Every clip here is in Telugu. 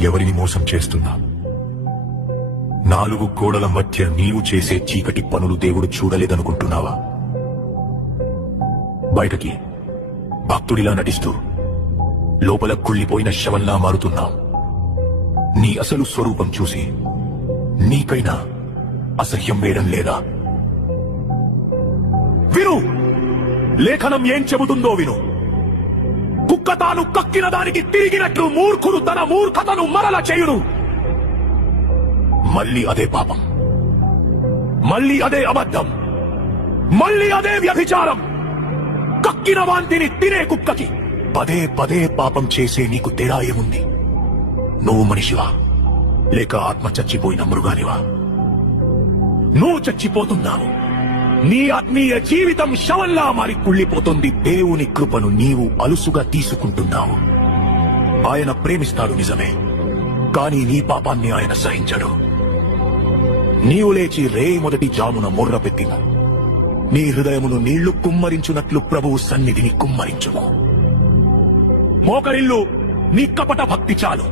ఎవరిని మోసం చేస్తున్నా? నాలుగు గోడల మధ్య నీవు చేసే చీకటి పనులు దేవుడు చూడలేదనుకుంటున్నావా? బయటకి భక్తుడిలా నటిస్తూ లోపల కుళ్ళిపోయిన శవంలా మారుతున్నావు. నీ అసలు స్వరూపం చూసి నీకైనా అసహ్యం వేయడం లేదా? విను, లేఖనం ఏం చెబుతుందో విను. కుక్క తాను కక్కిన దానికి తిరిగినట్లు మూర్ఖుడు తన మూర్ఖతను మరల చేయును. మళ్ళీ అదే పాపం, మళ్ళీ అదే అబద్ధం, మళ్ళీ అదే వ్యభిచారం. కక్కిన వాంతిని తినే కుక్కకి పదే పదే పాపం చేసే నీకు తేడా ఏముంది? నువ్వు మనిషివా లేక ఆత్మ చచ్చిపోయిన మృగానివా? నువ్వు చచ్చిపోతున్నావు. నీ ఆత్మీయ జీవితం శవంలా మారి కుళ్ళిపోతుంది. దేవుని కృపను నీవు అలుసుగా తీసుకుంటున్నావు. ఆయన ప్రేమిస్తాడు నిజమే, కానీ నీ పాపాన్ని ఆయన సహించడు. నీవు లేచి మొదటి జామున మొర్రపెట్టిన నీ హృదయమును నీళ్లు కుమ్మరించున్నట్లు ప్రభువు సన్నిధిని కుమ్మరించుము. మోకరిల్లు, నీ కపట భక్తి చాలు.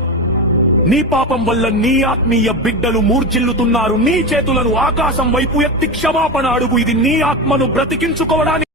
నీ పాపం వల్ల నీ ఆత్మీయ బిడ్డలు మూర్ఛిల్లుతున్నారు. నీ చేతులను ఆకాశం వైపు ఎత్తి క్షమాపణ అడుగు. ఇది నీ ఆత్మను బ్రతికించుకోవడానికి